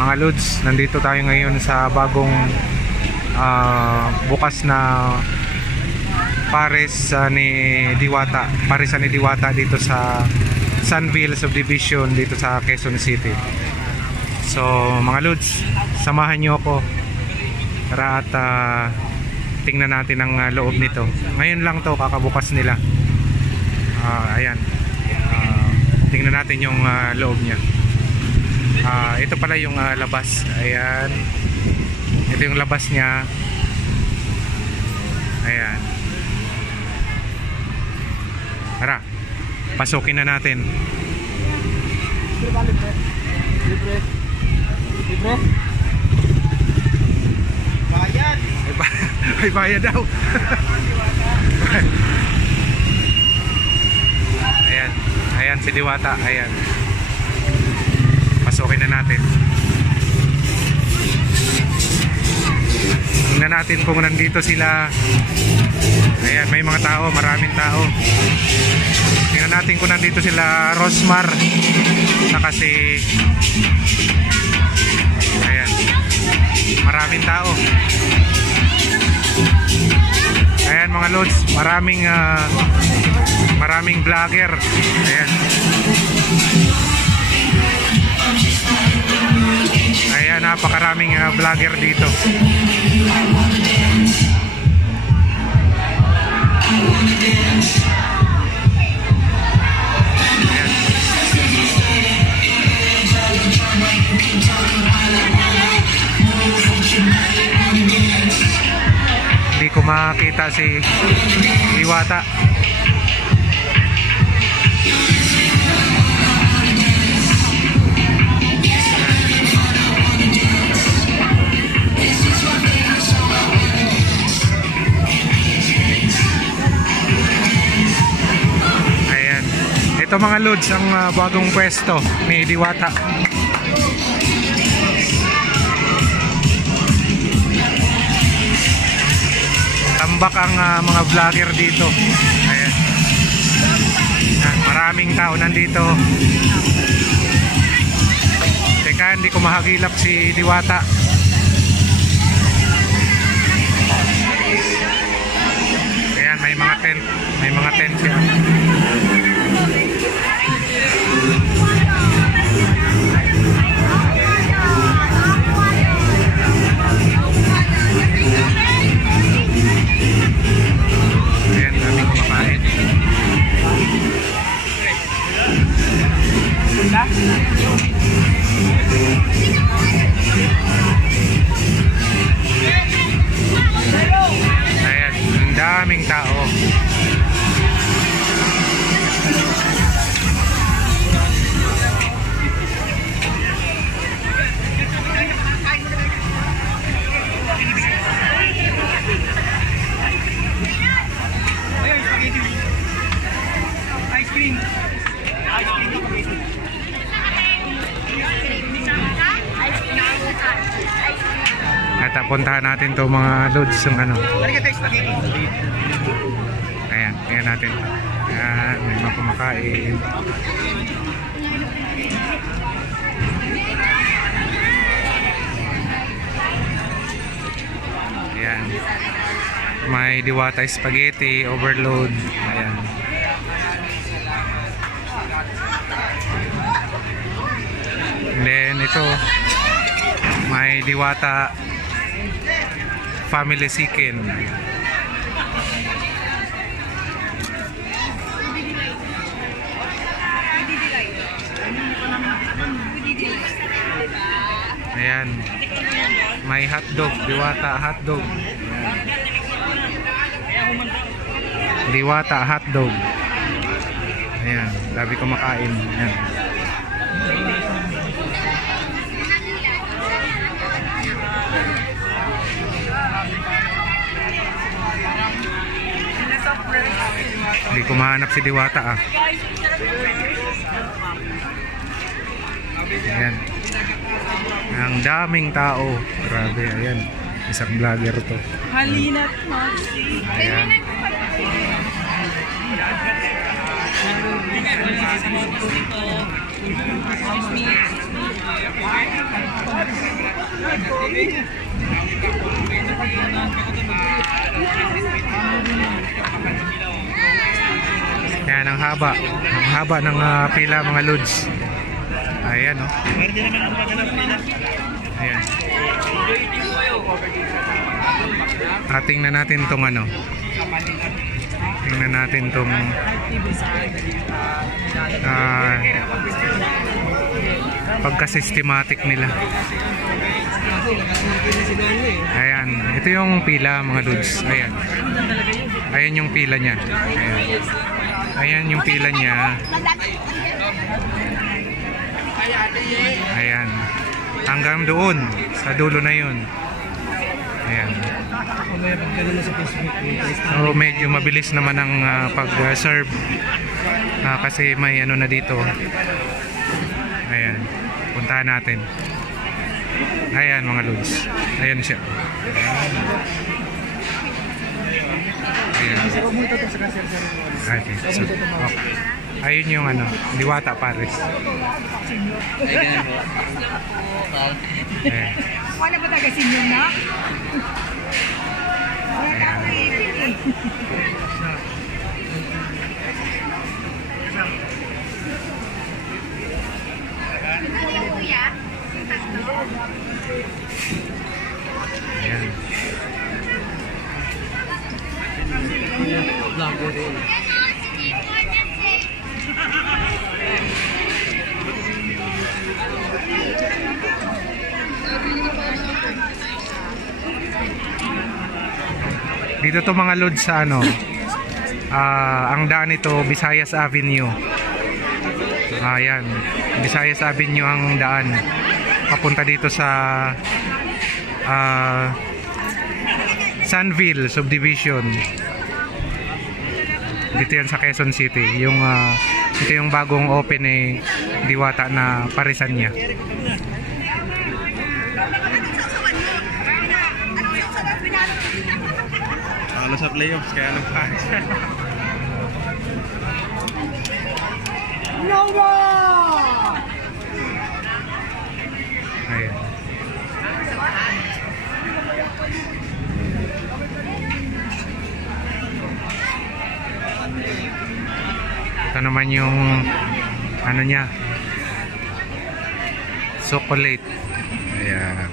Mga Lods, nandito tayo ngayon sa bagong bukas na pares ni Diwata. Paresan ni Diwata dito sa Sunville Subdivision dito sa Quezon City. So mga Lods, samahan nyo ako para at tingnan natin ang loob nito. Ngayon lang to, kakabukas nila. Ayan, tingnan natin yung loob niya. Ito pala yung labas. Ayan, ito yung labas niya. Ayan, tara, pasukin na natin. Libre. Bayad. May bayad daw. Ayan, ayan si Diwata. Ayan, pasukin na natin. Tingnan natin kung nandito sila. Ayan, may mga tao, maraming tao. Tingnan natin kung nandito sila Rosmar na kasi. Ayan, maraming tao. Ayan mga Lods, maraming vlogger. Ayan. Ayan, napakaraming vlogger dito. Ayan. Hindi ko makita si Diwata. Ayan, ito mga Lods ang bagong pwesto ni Diwata. Tambak ang mga vlogger dito. Ayan. Maraming tao nandito. Teka, hindi ko mahagilap si Diwata. Ayan, may mga tent. May mga tent siya. Ayan, daming kumakain. Ayan, ang daming tao. At puntahan natin to mga Lods yung ano. Ayan, tingnan natin. Ayan, may mga kumakain. Ayan, may Diwata spaghetti overload. Ayan. And then ito, may Diwata family chicken. Ayan, may hotdog, Diwata hotdog. Ayan. Diwata hotdog. Ayan, dami kumakain. Ayan. Hindi ko mahanap si Diwata Ayan. Ang daming tao. Grabe, ayan. Isang vlogger to. Halina't Maxi. Ayan. Yan ang haba. Ang haba ng pila mga lods. Ayan oh. Ayan. Tingnan natin tong ano. Tingnan natin tong pagka-systematic nila. Ayan. Ito yung pila mga dudes. Ayan. Ayan yung pila niya. Ayan. Ayan yung pila niya. Ayan. Hanggang doon. Sa dulo na yun. Ayan. So medyo mabilis naman ang pag-serve. Kasi may ano na dito. Ayan. Puntahan natin. Ayan mga lods. Ayan siya. Ayan. Okay. So, okay. Ayun yung ano, Diwata Paris. Ayan. Wala ba taga sinyo na? Wala na ako ipin eh. Ayan. Dito to mga lods sa ano, ang daan nito Visayas Avenue. Ayan, Visayas Avenue ang daan papunta dito sa Sunville Subdivision. Dito yan sa Quezon City. Yung ito yung bagong open eh, Diwata na parisan niya. Halo sa playoffs kaya nagparis. No more! Ayan. Ito naman yung ano niya, chocolate. Ayan.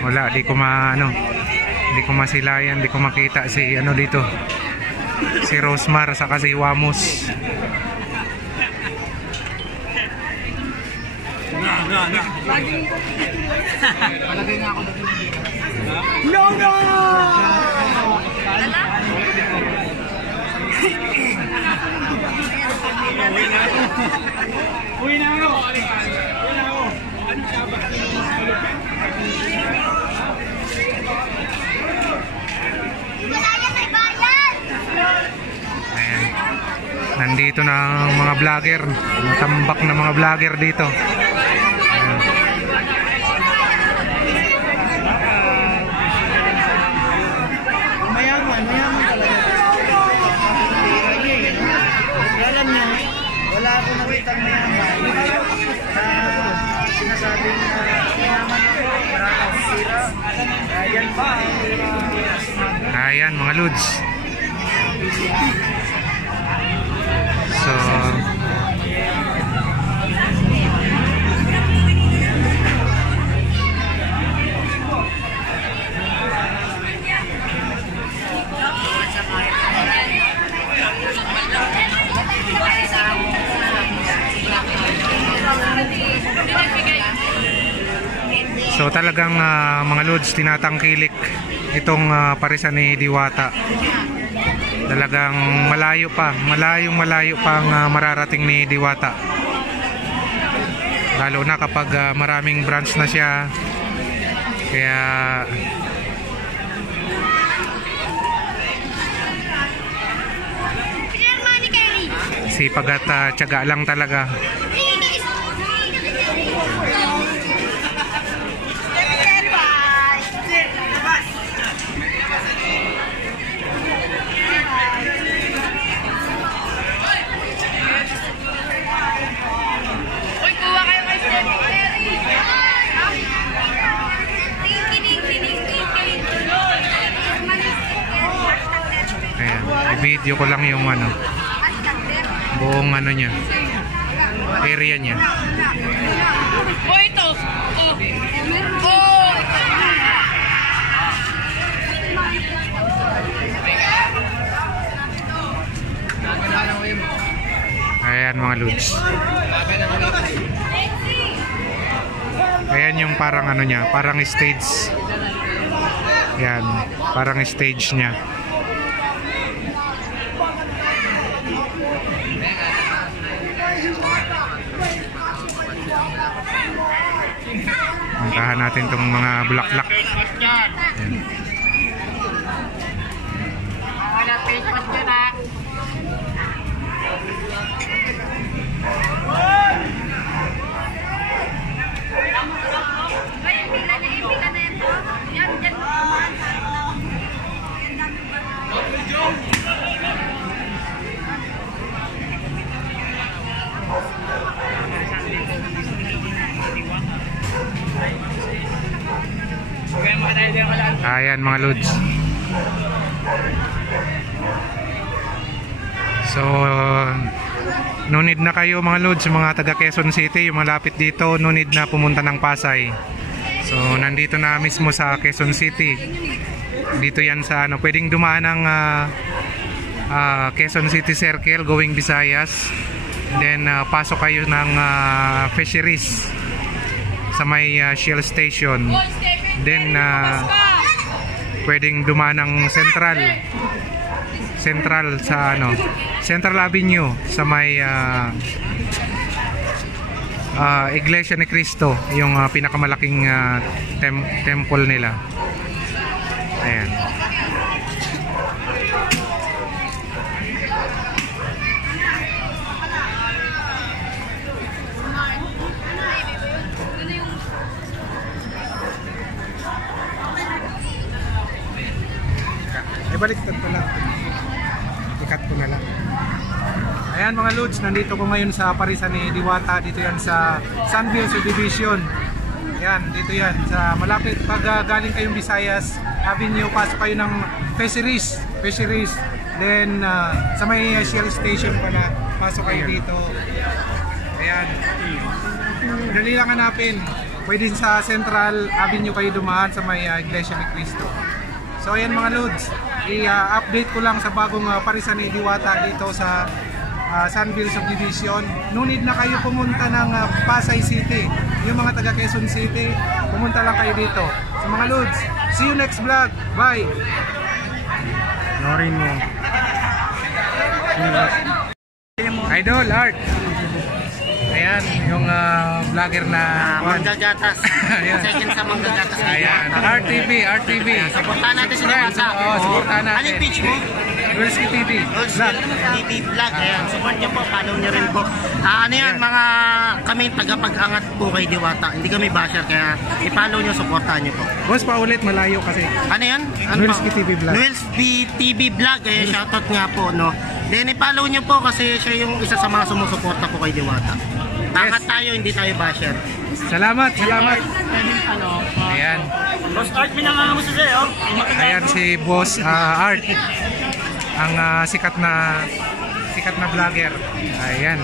Wala, di ko masilayan, di ko makita si ano dito, si Rosmar saka si Wamos. No, no! Uwi na ako. Ayan. Nandito na ang mga vlogger, natambak na mga vlogger dito. Ayan. Mayaman talaga. Alam niyo, wala akong nakita ng mayaman. Sinasabing mayaman ako, maraming sira. Yan ba? Ayan mga lods. So So talagang mga lods, tinatangkilik itong parisan ni Diwata. Talagang malayo pa ang mararating ni Diwata. Lalo na kapag maraming branch na siya. Kaya sipag at tiyaga lang talaga. I-video ko lang yung ano, buong ano niya, area niya. Oh, ito. Oh. Oh. Ayan mga lods. Ayan yung parang ano niya, parang stage. Ayan, parang stage niya. Puntahan natin tong mga bulaklak. Ayan. Ayan mga lods. So no need na kayo mga lods, mga taga Quezon City, yung malapit dito, no need na pumunta ng Pasay. So nandito na mismo sa Quezon City. Dito yan sa ano, pwedeng dumaan ng Quezon City Circle going Visayas. Then pasok kayo ng fisheries sa may Shell Station. Then pwedeng dumaan ng Central sa ano, Central Avenue sa may Iglesia ni Cristo, yung pinakamalaking temple nila. Ayan. Baliktad ko lang. Ikat ko na lang. Ayan mga lods, nandito ko ngayon sa parisan ni Diwata. Dito yan sa Sunville Subdivision. Ayan, dito yan. Sa malapit pag galing kayong Visayas Avenue, pasok kayo ng fisheries. Then sa may Shell Station pala, pasok kayo dito. Ayan. Dali lang hanapin. Pwede sa Central Avenue kayo dumaan sa may Iglesia ni Cristo. So ayan mga lods, i-update ko lang sa bagong parisan ni Diwata dito sa Sunville Subdivision. No need na kayo pumunta ng Pasay City. Yung mga taga Quezon City, pumunta lang kayo dito. So mga lods, see you next vlog. Bye! Norin mo. Idol Art. Ayan, yung vlogger na Manggagatas. Ayan. Second sa Manggagatas. Ayan, RTV. Supportahan natin si Diwata. Oo, supportahan natin. Anong page mo? Ruski TV. Vlog. TV Vlog. Ayan, support nyo po. Follow nyo rin po. Ano yan, mga kami tagapag-angat po kay Diwata. Hindi kami basher, kaya i-follow nyo, supportahan nyo po. Boss, paulit, malayo kasi. Ano yan? Ano Noelski TV Vlog. Noelski TV Vlog. Ayan, shoutout nga po, no? Then i-follow nyo po kasi siya yung isa sa mga sumusuporta po kay Diwata. Angat tayo, hindi tayo basher. Salamat. Ayan. Boss Art, pinangangan mo sa sa'yo. Ayan si Boss Art. Ang sikat na vlogger. Ayan.